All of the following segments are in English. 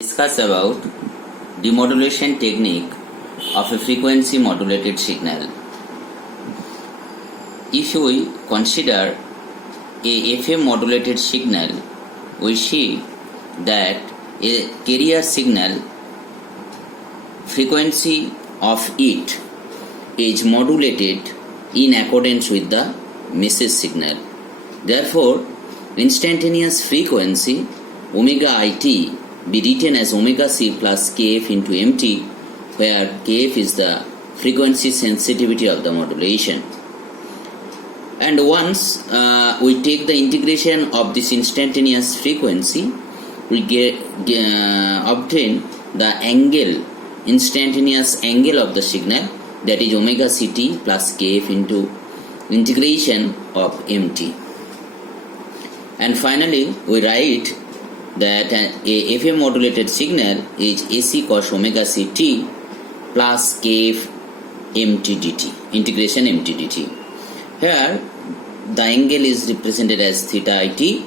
Discuss about demodulation technique of a frequency modulated signal. If we consider a FM modulated signal, we see that a carrier signal frequency of it is modulated in accordance with the message signal. Therefore, instantaneous frequency omega it be written as omega c plus kf into mt, where kf is the frequency sensitivity of the modulation. And once we take the integration of this instantaneous frequency, we obtain the angle, instantaneous angle of the signal, that is omega ct plus kf into integration of mt. And finally, we write that a FM modulated signal is AC cos omega ct plus kf mt dt, integration mt dt. Here the angle is represented as theta it.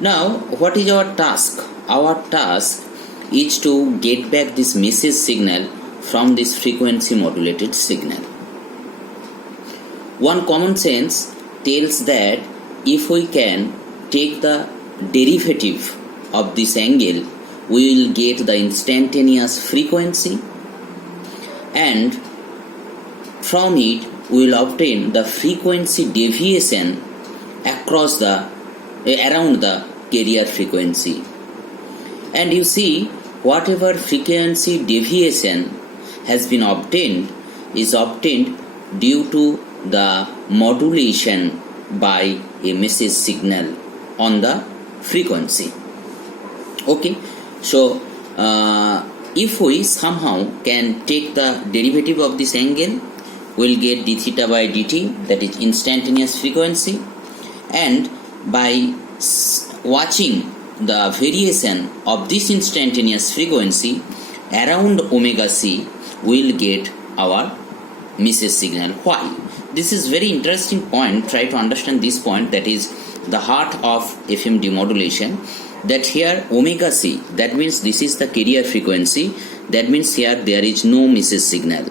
Now what is our task? Our task is to get back this message signal from this frequency modulated signal. One common sense tells that if we can take the derivative of this angle, we will get the instantaneous frequency, and from it we will obtain the frequency deviation across the around the carrier frequency. And you see, whatever frequency deviation has been obtained is obtained due to the modulation by a message signal on the frequency. Okay, so if we somehow can take the derivative of this angle, we will get d theta by dt, that is instantaneous frequency, and by watching the variation of this instantaneous frequency around omega c, we will get our message signal. Why? This is very interesting point. Try to understand this point, that is the heart of FM demodulation, that here omega c, that means this is the carrier frequency, that means here there is no message signal.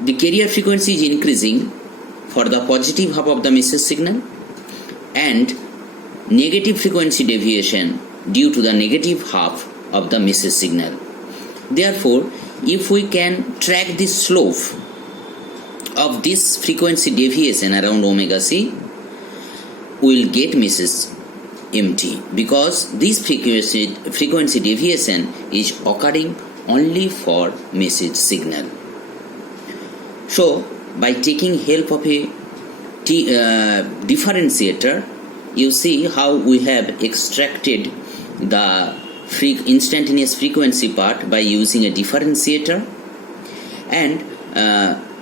The carrier frequency is increasing for the positive half of the message signal, and negative frequency deviation due to the negative half of the message signal. Therefore, if we can track the slope of this frequency deviation around omega c, we will get message mt, because this frequency deviation is occurring only for message signal. So by taking help of a differentiator, you see how we have extracted the instantaneous frequency part by using a differentiator. And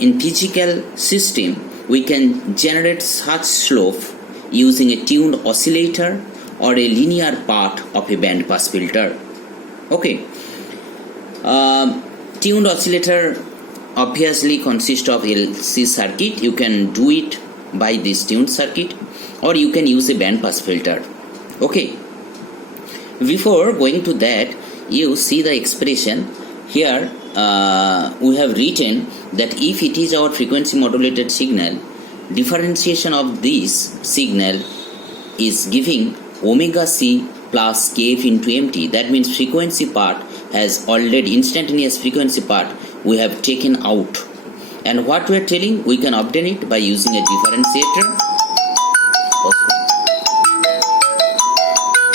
in physical system, we can generate such slope using a tuned oscillator or a linear part of a band pass filter. Okay, tuned oscillator obviously consists of LC circuit. You can do it by this tuned circuit, or you can use a band pass filter. Okay, before going to that, you see the expression here. We have written that if it is our frequency modulated signal, differentiation of this signal is giving omega c plus kf into mt. That means frequency part has already, instantaneous frequency part we have taken out. And what we are telling, we can obtain it by using a differentiator.